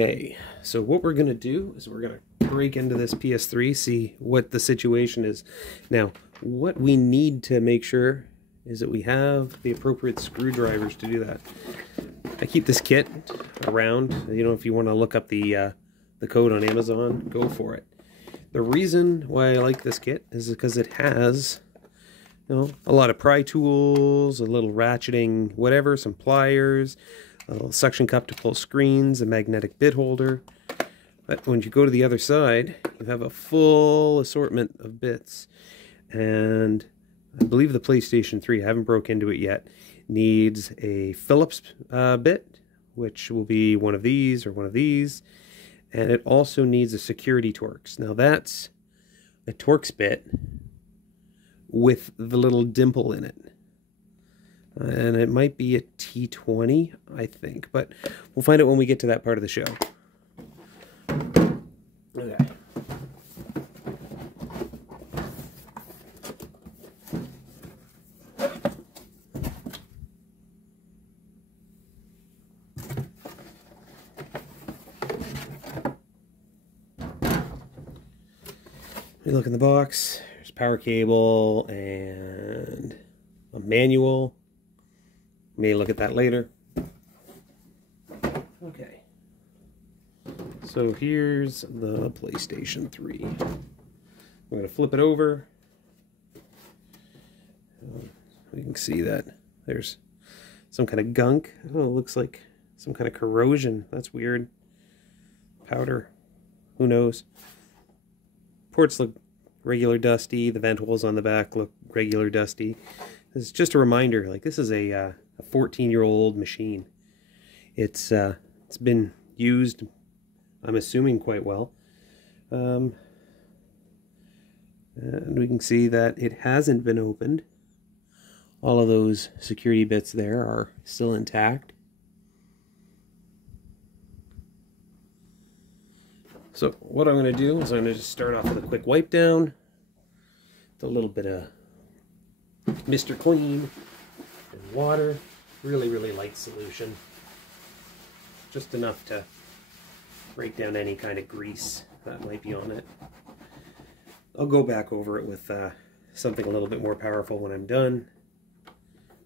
Okay, so what we're going to do is we're going to break into this PS3, see what the situation is. Now, what we need to make sure is that we have the appropriate screwdrivers to do that. I keep this kit around. You know, if you want to look up the code on Amazon, go for it. The reason why I like this kit is because it has, you know, a lot of pry tools, a little ratcheting whatever, some pliers, a little suction cup to pull screens, a magnetic bit holder. But when you go to the other side, you have a full assortment of bits. And I believe the PlayStation 3, I haven't broke into it yet, needs a Phillips bit, which will be one of these or one of these. And it also needs a security Torx. Now that's a Torx bit with the little dimple in it. And it might be a T20, I think. But we'll find out when we get to that part of the show. Okay. We look in the box. There's a power cable and a manual. May look at that later. Okay. So here's the PlayStation 3. I'm going to flip it over. We can see that there's some kind of gunk. Oh, it looks like some kind of corrosion. That's weird. Powder. Who knows? Ports look regular dusty. The vent holes on the back look regular dusty. It's just a reminder, like, this is a 14-year-old machine. It's been used, I'm assuming, quite well. And we can see that it hasn't been opened. All of those security bits there are still intact. So what I'm going to do is I'm going to just start off with a quick wipe down. With a little bit of Mr. Clean and water. Really, really light solution. Just enough to break down any kind of grease that might be on it. I'll go back over it with something a little bit more powerful when I'm done.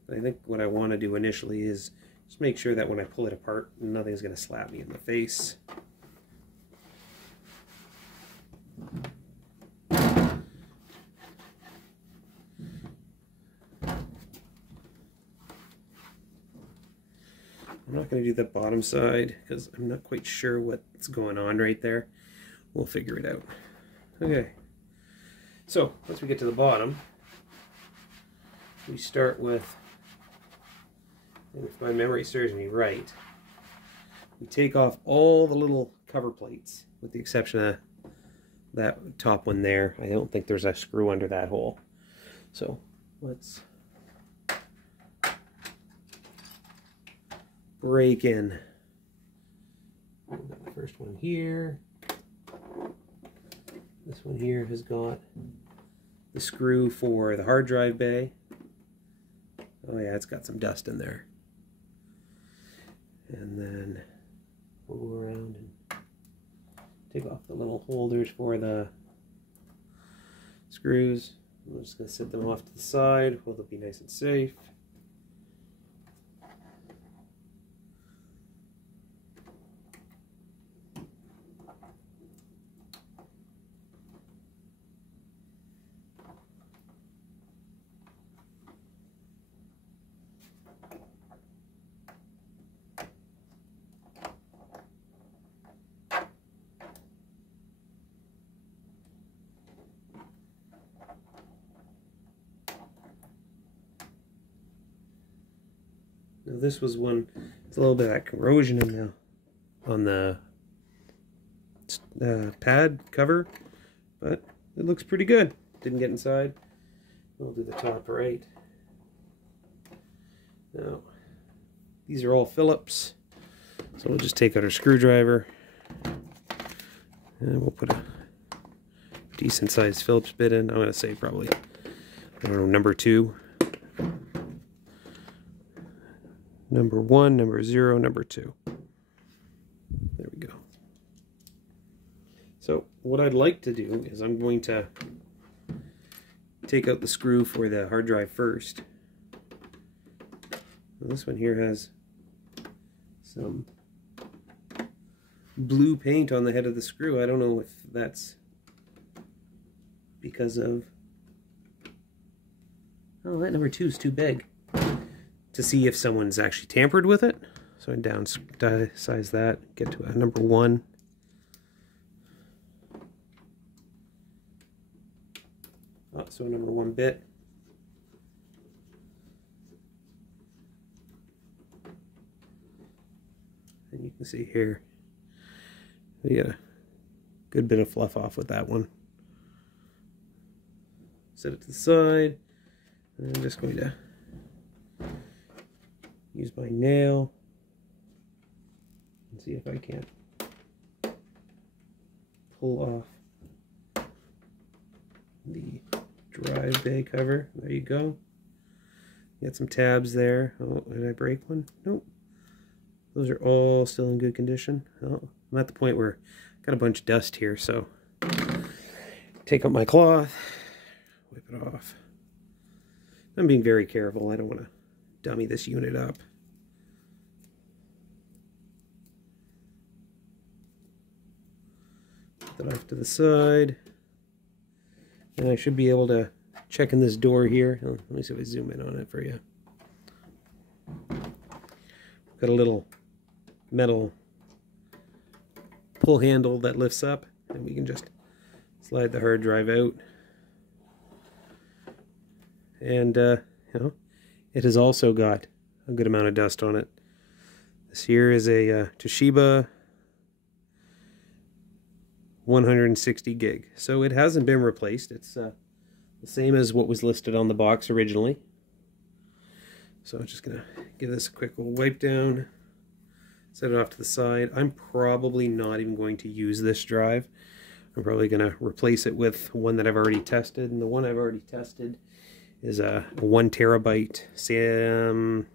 But I think what I want to do initially is just make sure that when I pull it apart, nothing's going to slap me in the face. I'm not going to do the bottom side because I'm not quite sure what's going on right there. We'll figure it out. Okay. So, once we get to the bottom, we start with, and if my memory serves me right, we take off all the little cover plates, with the exception of that top one there. I don't think there's a screw under that hole. So, let's break in. We've got the first one here. This one here has got the screw for the hard drive bay. Oh yeah, it's got some dust in there. And then we'll go around and take off the little holders for the screws. I'm just going to set them off to the side where they'll be nice and safe. Now this was one, there's a little bit of that corrosion in on the pad cover, but it looks pretty good. Didn't get inside. We'll do the top right. Now, these are all Phillips, so we'll just take out our screwdriver, and we'll put a decent sized Phillips bit in. I'm going to say probably, I don't know, number 2. Number 1, number 0, number 2. There we go. So what I'd like to do is I'm going to take out the screw for the hard drive first. Well, this one here has some blue paint on the head of the screw. I don't know if that's because of... Oh, that number 2 is too big. To see if someone's actually tampered with it. So I downsize that, get to a number 1. Oh, so a number 1 bit. And you can see here, we got a good bit of fluff off with that one. Set it to the side. And I'm just going to use my nail and see if I can't pull off the drive bay cover. There you go. Got some tabs there. Oh, did I break one? Nope. Those are all still in good condition. Oh, I'm at the point where I got a bunch of dust here, so take out my cloth, wipe it off. I'm being very careful. I don't want to dummy this unit up. Put that off to the side. And I should be able to check in this door here. Oh, let me see if I zoom in on it for you. Got a little metal pull handle that lifts up, and we can just slide the hard drive out. And you know, it has also got a good amount of dust on it. This here is a Toshiba 160 gig, so it hasn't been replaced. It's the same as what was listed on the box originally. So I'm just gonna give this a quick little wipe down, set it off to the side. I'm probably not even going to use this drive. I'm probably gonna replace it with one that I've already tested, and the one I've already tested is a 1 terabyte SanDisk?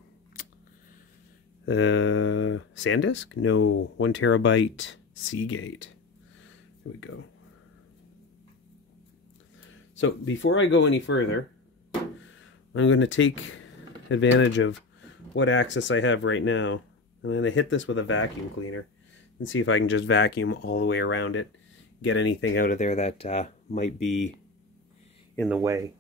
No, 1 terabyte Seagate. Here we go. So before I go any further, I'm going to take advantage of what access I have right now. I'm going to hit this with a vacuum cleaner and see if I can just vacuum all the way around it, get anything out of there that might be in the way.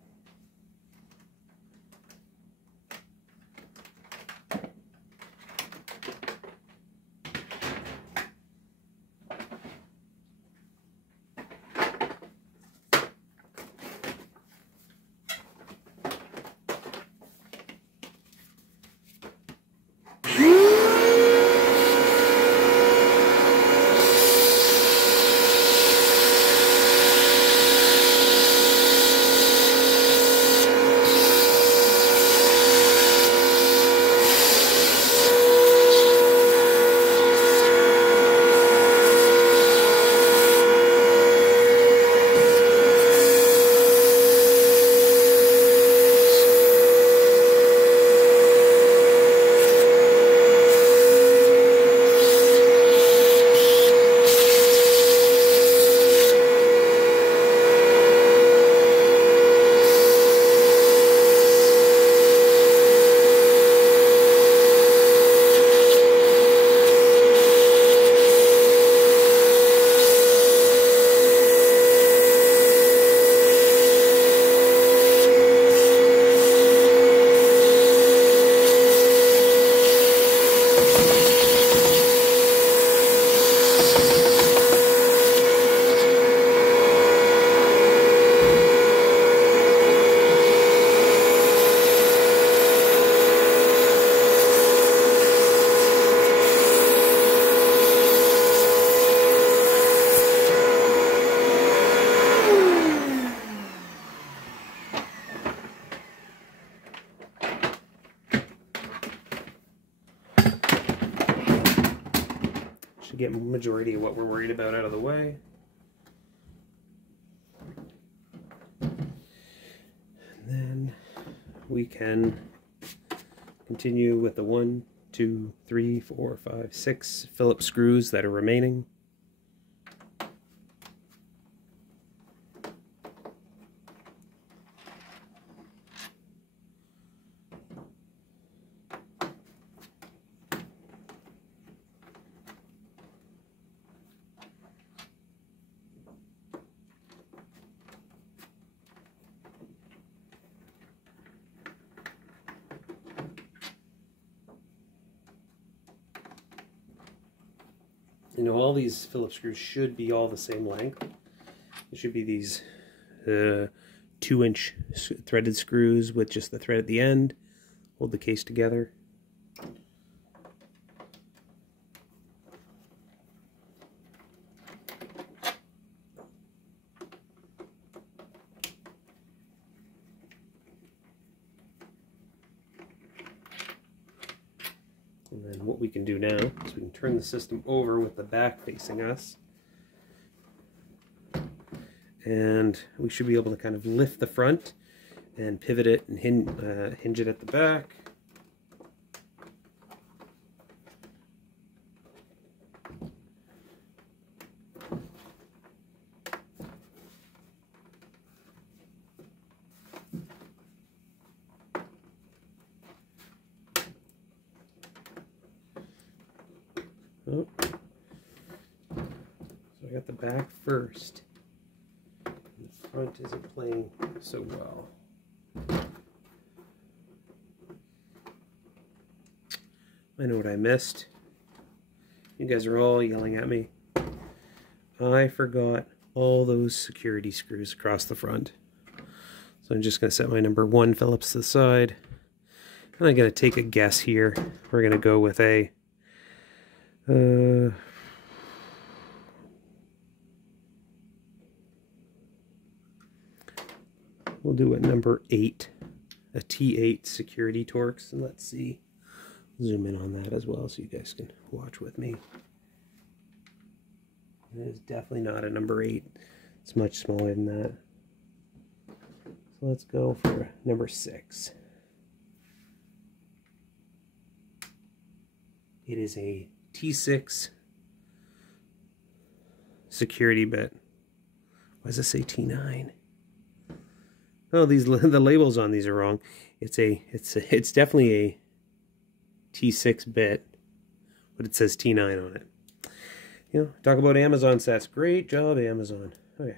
Get majority of what we're worried about out of the way. And then we can continue with the 1, 2, 3, 4, 5, 6 Phillips screws that are remaining. You know, all these Phillips screws should be all the same length. It should be these 2-inch threaded screws with just the thread at the end. Hold the case together. And then what we can do now is we can turn the system over with the back facing us. And we should be able to kind of lift the front and pivot it and hinge it at the back. Oh. So I got the back first. The front isn't playing so well. I know what I missed. You guys are all yelling at me. I forgot all those security screws across the front. So I'm just going to set my number 1 Phillips to the side. And I'm going to take a guess here. We're going to go with a we'll do a number 8, a T8 security Torx, and let's see, zoom in on that as well so you guys can watch with me. It is definitely not a number 8, it's much smaller than that. So let's go for number 6. It is a T6 security bit. Why does it say T9? Oh, the labels on these are wrong. It's definitely a T6 bit, but it says T9 on it. You know, talk about Amazon sets. Great job, Amazon. Okay,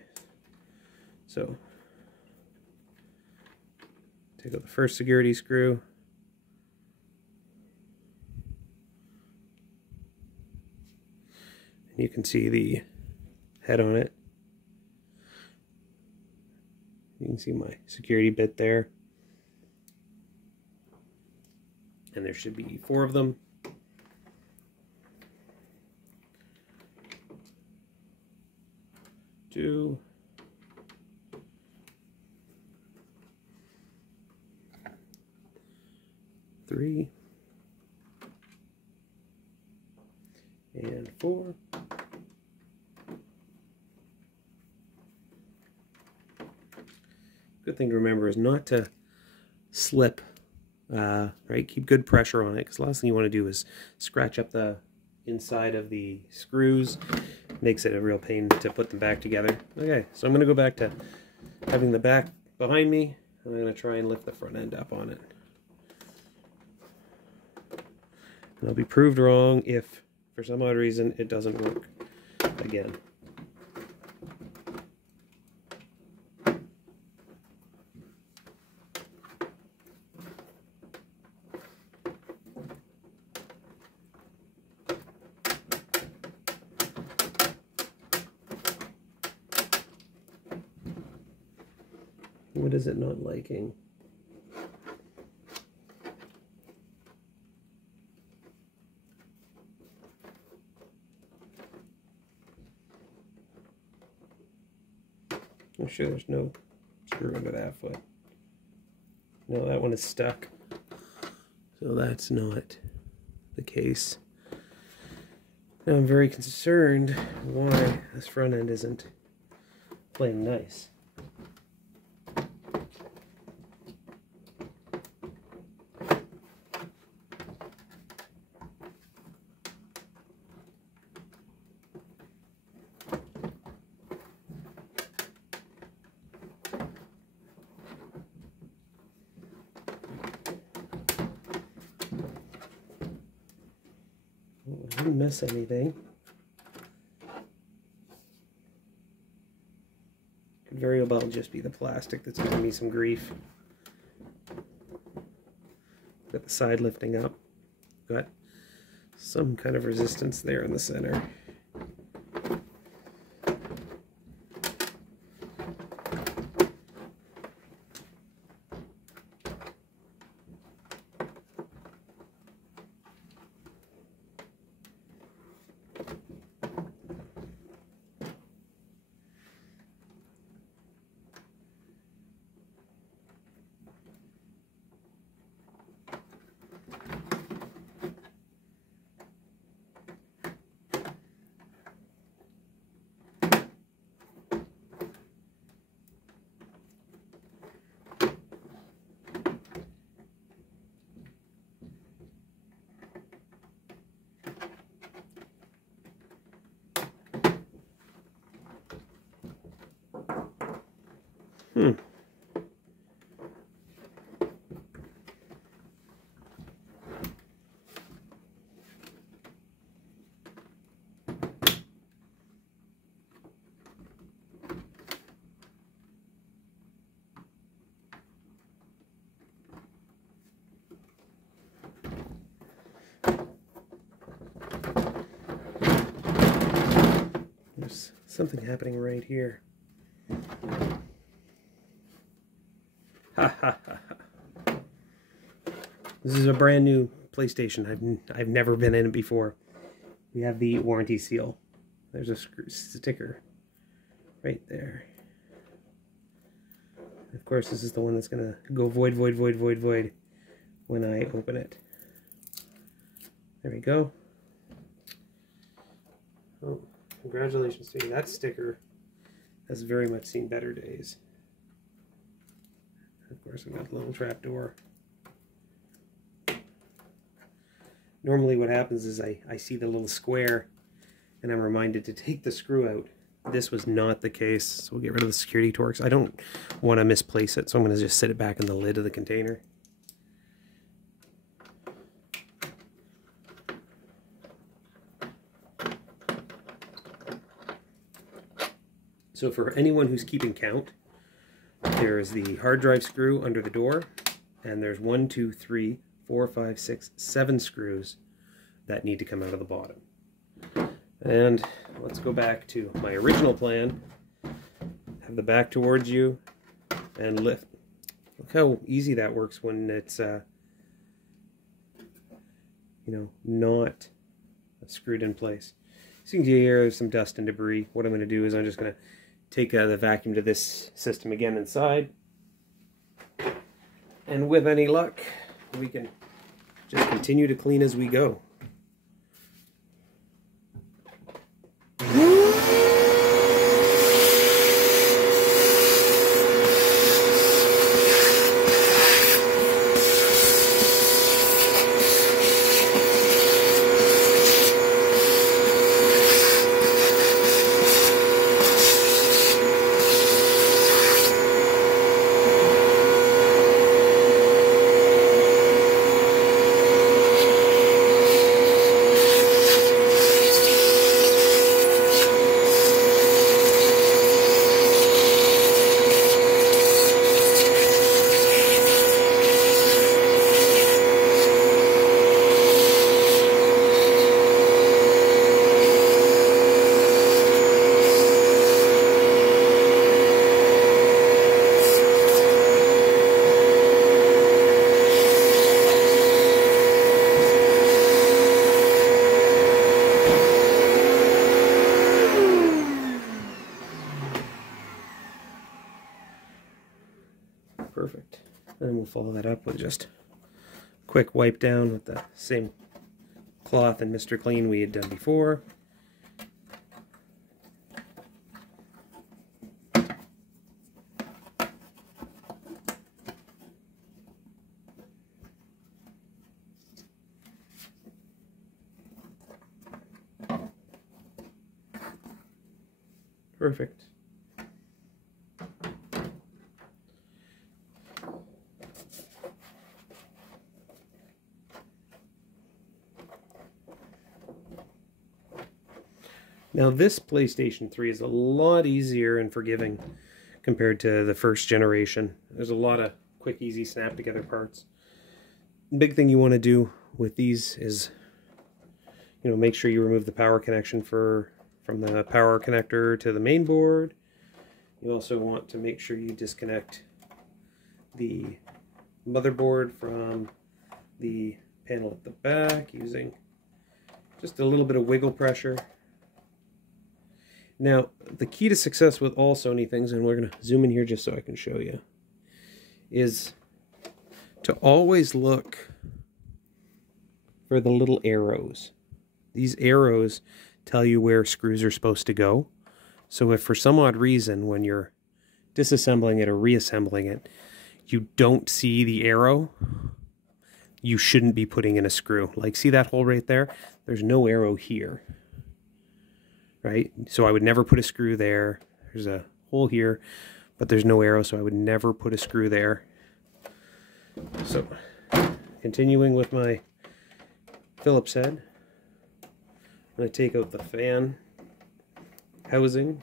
so take out the first security screw. You can see the head on it. You can see my security bit there. And there should be 4 of them. Two. 3. And 4. Good thing to remember is not to slip, right? Keep good pressure on it, because the last thing you want to do is scratch up the inside of the screws. Makes it a real pain to put them back together. Okay, so I'm going to go back to having the back behind me, and I'm going to try and lift the front end up on it. And I'll be proved wrong if, for some odd reason, it doesn't work again. What is it not liking? I'm sure there's no screw under that foot. No, that one is stuck. So that's not the case. Now I'm very concerned why this front end isn't playing nice. I didn't miss anything. Could very well just be the plastic that's giving me some grief. Got the side lifting up. Got some kind of resistance there in the center. There's something happening right here. Ha ha ha ha. This is a brand new PlayStation. I've never been in it before. We have the warranty seal. There's a sticker right there. Of course, this is the one that's going to go void, void, void, void, void when I open it. There we go. Oh, congratulations to you. That sticker has very much seen better days. Of course, I've got the little trap door. Normally what happens is I see the little square and I'm reminded to take the screw out. This was not the case, so we'll get rid of the security Torx. I don't want to misplace it, so I'm going to just sit it back in the lid of the container. So for anyone who's keeping count, there is the hard drive screw under the door, and there's 1, 2, 3, 4, 5, 6, 7 screws that need to come out of the bottom. And let's go back to my original plan. Have the back towards you and lift. Look how easy that works when it's you know, not screwed in place. So you can hear there's some dust and debris. What I'm going to do is I'm just going to take the vacuum to this system again inside, and with any luck we can just continue to clean as we go. Perfect. And we'll follow that up with just a quick wipe down with the same cloth and Mr. Clean we had done before. Perfect. Now this PlayStation 3 is a lot easier and forgiving compared to the first generation. There's a lot of quick, easy, snap together parts. Big thing you want to do with these is, you know, make sure you remove the power connection from the power connector to the main board. You also want to make sure you disconnect the motherboard from the panel at the back using just a little bit of wiggle pressure. Now, the key to success with all Sony things, and we're going to zoom in here just so I can show you, is to always look for the little arrows. These arrows tell you where screws are supposed to go. So if for some odd reason when you're disassembling it or reassembling it, you don't see the arrow, you shouldn't be putting in a screw. Like, see that hole right there? There's no arrow here. Right? So I would never put a screw there. There's a hole here. but there's no arrow, so I would never put a screw there. So, continuing with my Phillips head, I'm going to take out the fan housing.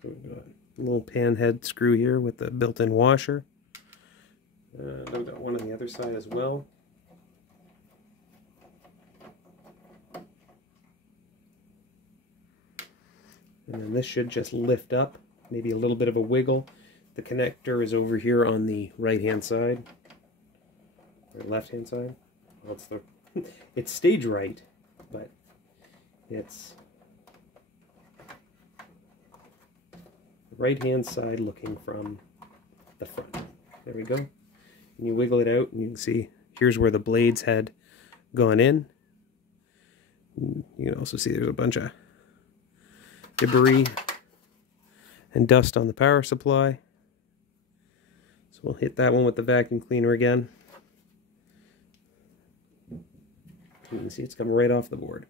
So we've got a little pan head screw here with the built-in washer. I've got one on the other side as well. And then this should just lift up, maybe a little bit of a wiggle. The connector is over here on the right-hand side, or left-hand side. Well, it's stage right, but it's the right-hand side looking from the front. There we go. And you wiggle it out, and you can see here's where the blades had gone in. You can also see there's a bunch of debris and dust on the power supply. So we'll hit that one with the vacuum cleaner again. You can see it's coming right off the board.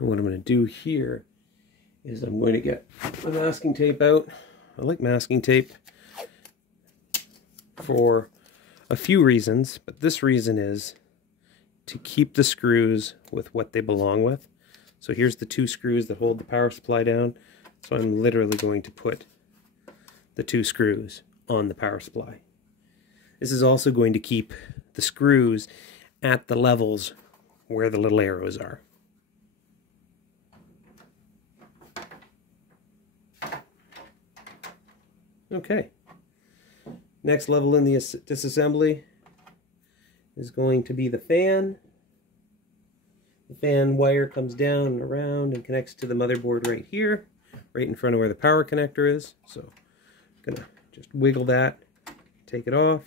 And what I'm going to do here is I'm going to get the masking tape out. I like masking tape for a few reasons, but this reason is to keep the screws with what they belong with. So here's the two screws that hold the power supply down. So I'm literally going to put the two screws on the power supply. This is also going to keep the screws at the levels where the little arrows are. Okay, next level in the disassembly is going to be the fan. The fan wire comes down and around and connects to the motherboard right here, right in front of where the power connector is. So I'm gonna just wiggle that, take it off,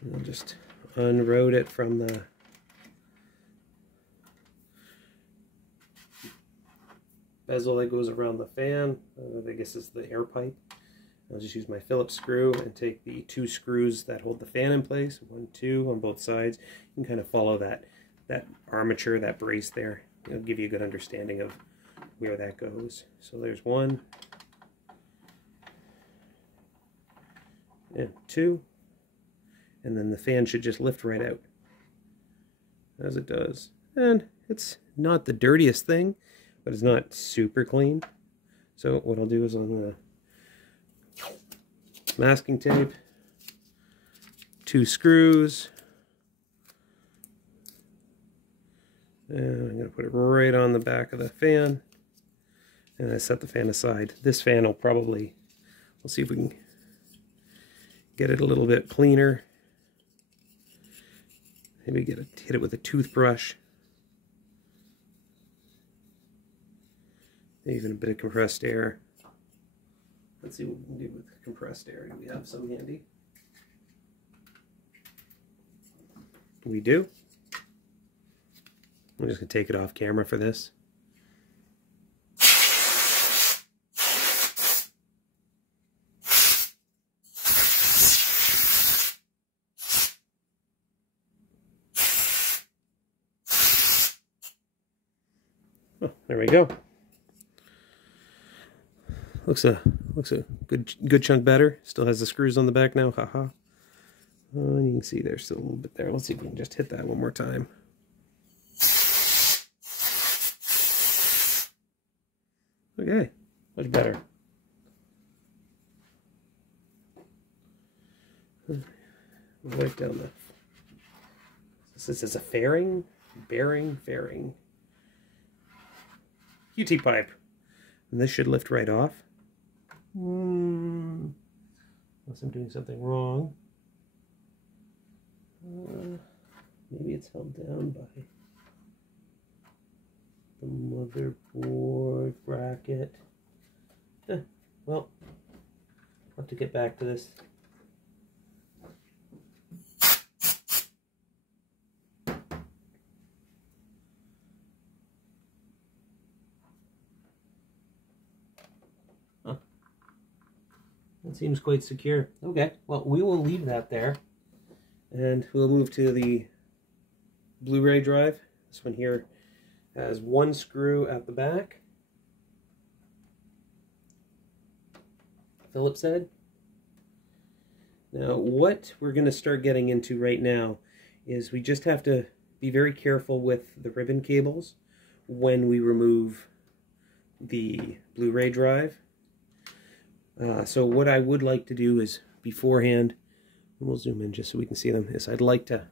and I'll just unroad it from the bezel that goes around the fan. I guess it's the air pipe. I'll just use my Phillips screw and take the two screws that hold the fan in place, 1, 2 on both sides. You can kind of follow that armature, that brace there. It'll give you a good understanding of where that goes. So there's 1 and 2, and then the fan should just lift right out, as it does. And it's not the dirtiest thing, but it's not super clean. So what I'll do is I'm going to masking tape, 2 screws, and I'm going to put it right on the back of the fan, and I set the fan aside. This fan will probably, we'll see if we can get it a little bit cleaner. Maybe hit it with a toothbrush. Even a bit of compressed air. Let's see what we can do with compressed air. Do we have some handy? We do. I'm just going to take it off camera for this. Oh, there we go. Looks a good chunk better. Still has the screws on the back now. Haha. And you can see there's still a little bit there. Let's see if we can just hit that one more time. Okay, much better. right down the... This is a fairing, fairing. QT pipe. And this should lift right off. Unless I'm doing something wrong. Maybe it's held down by the motherboard bracket. Well, I'll have to get back to this. That seems quite secure. Okay, well, we will leave that there. And we'll move to the Blu-ray drive. This one here has one screw at the back. Phillips head. Now, what we're going to start getting into right now is we just have to be very careful with the ribbon cables when we remove the Blu-ray drive. So what I would like to do is beforehand, and we'll zoom in just so we can see them, is I'd like to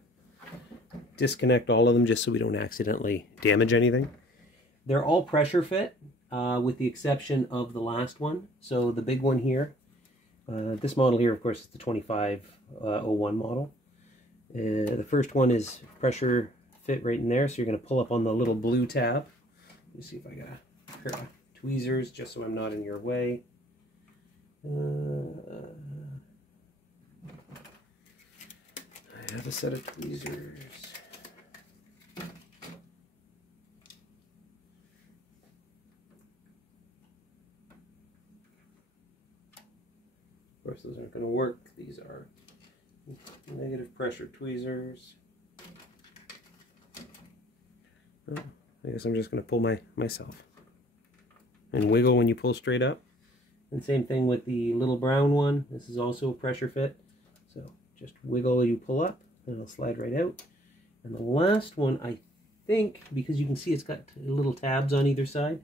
disconnect all of them just so we don't accidentally damage anything. They're all pressure fit, with the exception of the last one. So the big one here, this model here, of course, is the 2501 model. The first one is pressure fit right in there, so you're going to pull up on the little blue tab. Let me see if I got a pair of tweezers just so I'm not in your way. I have a set of tweezers. Of course, those aren't going to work. These are negative pressure tweezers. Oh, I guess I'm just going to pull myself. And wiggle when you pull straight up. And same thing with the little brown one. This is also a pressure fit. So just wiggle, you pull up, and it'll slide right out. And the last one, I think, because you can see it's got little tabs on either side,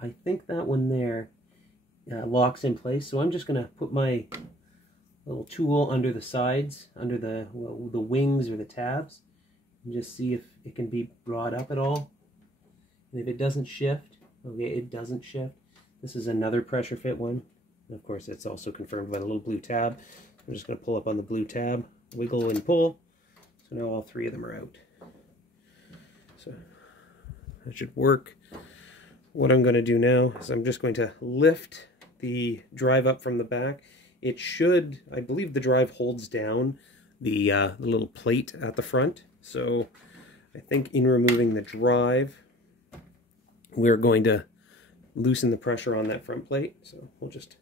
I think that one there locks in place. So I'm just going to put my little tool under the sides, under the wings or the tabs, and just see if it can be brought up at all. And if it doesn't shift, okay, it doesn't shift. This is another pressure fit one. And of course, it's also confirmed by the little blue tab. I'm just going to pull up on the blue tab, wiggle and pull. So now all three of them are out. So that should work. What I'm going to do now is I'm just going to lift the drive up from the back. It should, I believe the drive holds down the little plate at the front. So I think in removing the drive, we're going to loosen the pressure on that front plate. So we'll just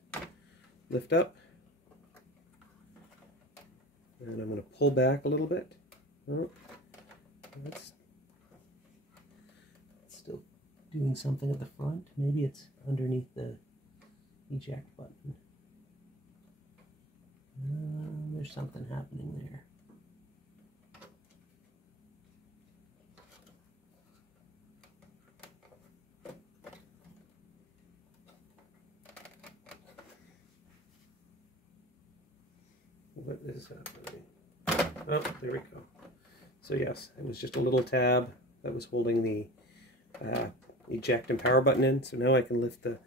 lift up. And I'm going to pull back a little bit. Oh, that's still doing something at the front. Maybe it's underneath the eject button. There's something happening there. What is happening? Oh, there we go. So yes, it was just a little tab that was holding the eject and power button in. So now I can lift the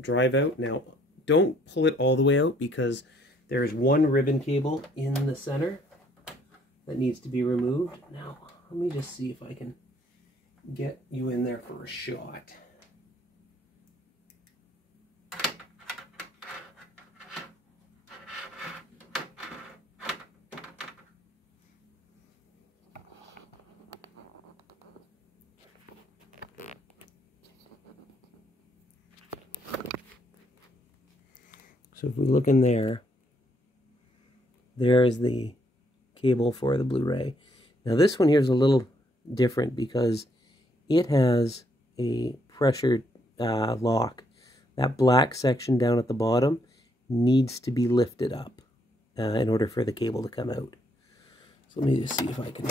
drive out. Now, don't pull it all the way out because there is one ribbon cable in the center that needs to be removed. Now, let me just see if I can get you in there for a shot. So if we look in there, there is the cable for the Blu-ray. Now this one here is a little different because it has a pressure lock. That black section down at the bottom needs to be lifted up in order for the cable to come out. So let me just see if I can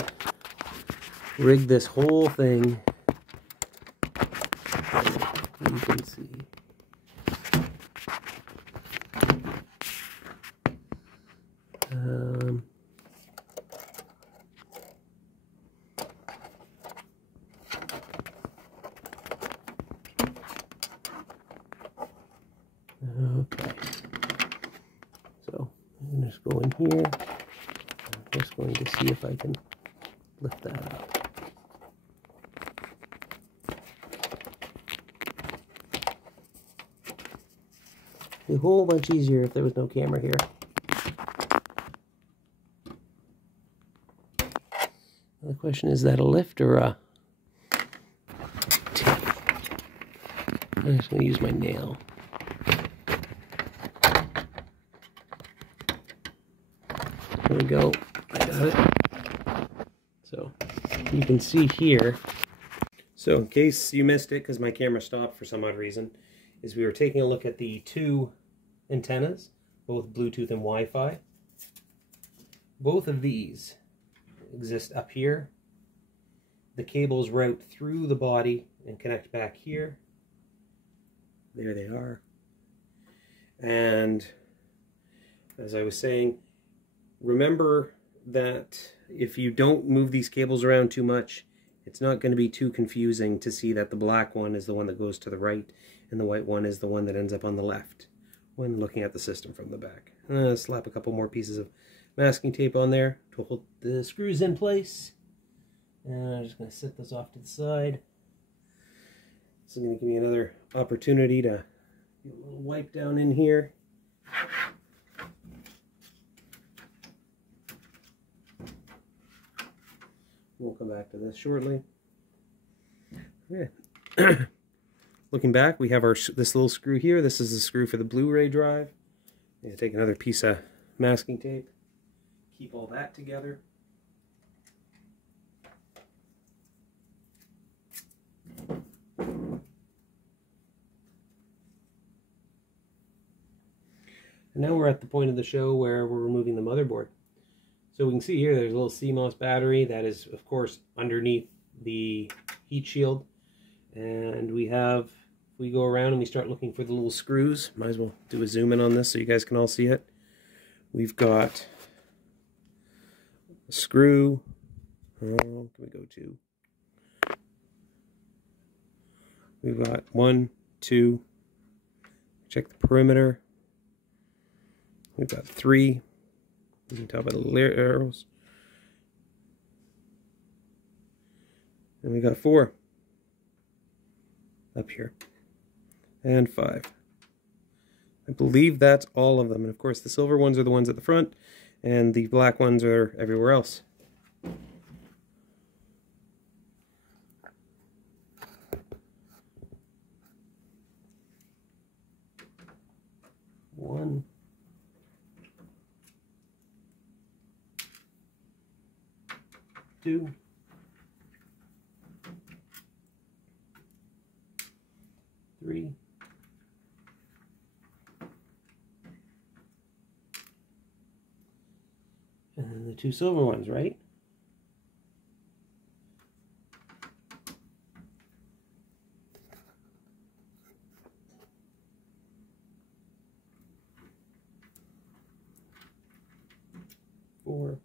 rig this whole thing. You can see. go in here. I'm just going to see if I can lift that up. It'd be a whole bunch easier if there was no camera here. The question is that a lift or a tape? I'm just going to use my nail. There we go. I got it. So you can see here. So in case you missed it, because my camera stopped for some odd reason, is we were taking a look at the two antennas, both Bluetooth and Wi-Fi. Both of these exist up here. The cables route through the body and connect back here. There they are. And as I was saying, remember that if you don't move these cables around too much, it's not going to be too confusing to see that the black one is the one that goes to the right and the white one is the one that ends up on the left when looking at the system from the back. I'm going to slap a couple more pieces of masking tape on there to hold the screws in place. And I'm just going to set this off to the side. This is going to give me another opportunity to get a little wipe down in here. We'll come back to this shortly. Okay. Looking back, we have this little screw here. This is the screw for the Blu-ray drive. I'm going to take another piece of masking tape. Keep all that together. And now we're at the point of the show where we're removing the motherboard. So we can see here there's a little CMOS battery that is, of course, underneath the heat shield. And we have, if we go around and we start looking for the little screws, might as well do a zoom in on this so you guys can all see it. We've got a screw. Oh, can we go to? We've got 1, 2. Check the perimeter. We've got 3. You can tell by the little arrows. And we got 4 up here. And 5. I believe that's all of them. And of course the silver ones are the ones at the front, and the black ones are everywhere else. One. 2. 3. And then the 2 silver ones, right? 4.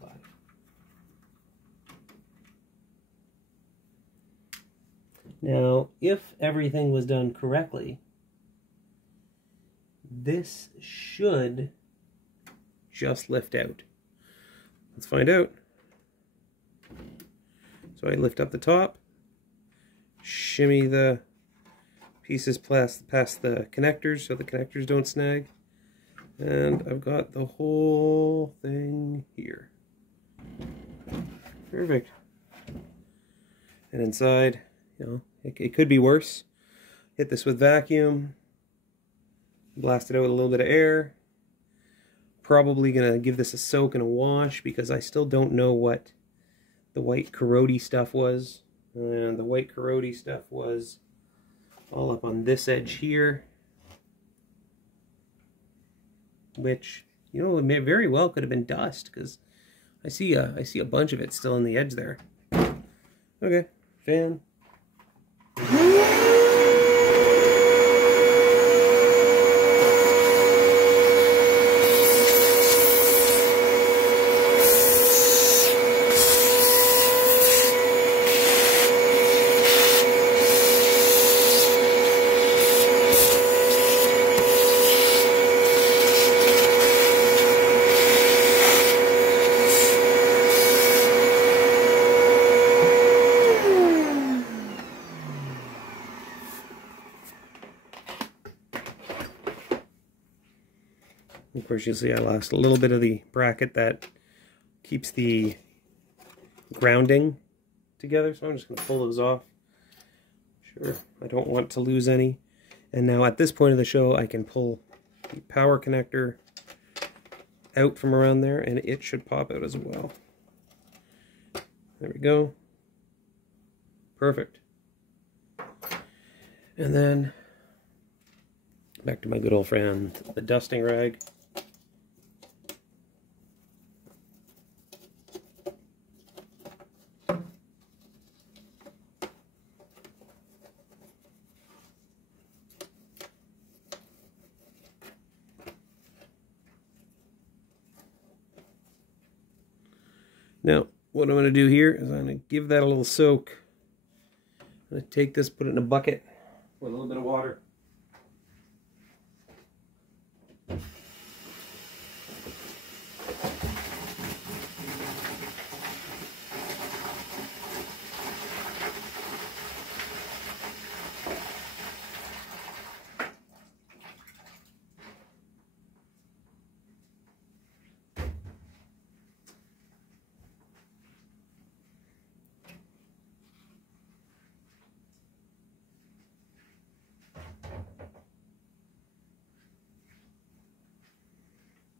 5. Now, if everything was done correctly, this should just lift out. Let's find out. So I lift up the top, shimmy the pieces past the connectors so the connectors don't snag, and I've got the whole thing here. Perfect. And inside, you know, it could be worse. Hit this with vacuum, blast it out with a little bit of air. Probably gonna give this a soak and a wash because I still don't know what the white corrody stuff was. And the white corrody stuff was all up on this edge here, which, you know, it may very well could have been dust because I see a bunch of it still on the edge there. Okay, fan. Of course, you'll see I lost a little bit of the bracket that keeps the grounding together, so I'm just going to pull those off. Sure, I don't want to lose any. And now at this point of the show, I can pull the power connector out from around there, and it should pop out as well. There we go. Perfect. And then back to my good old friend, the dusting rag. Now, what I'm going to do here is I'm going to give that a little soak. I'm going to take this, put it in a bucket with a little bit of water.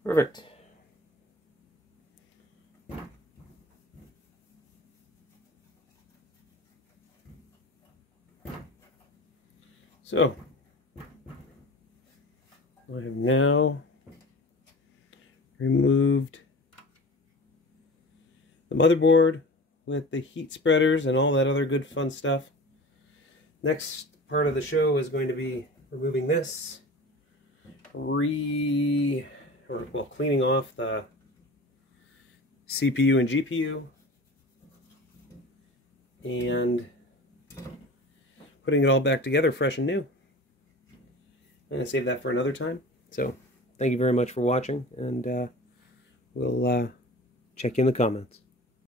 Perfect. So, I have now removed the motherboard with the heat spreaders and all that other good fun stuff. Next part of the show is going to be removing this, cleaning off the CPU and GPU, and putting it all back together fresh and new. I'm going to save that for another time. So, thank you very much for watching, and we'll check you in the comments.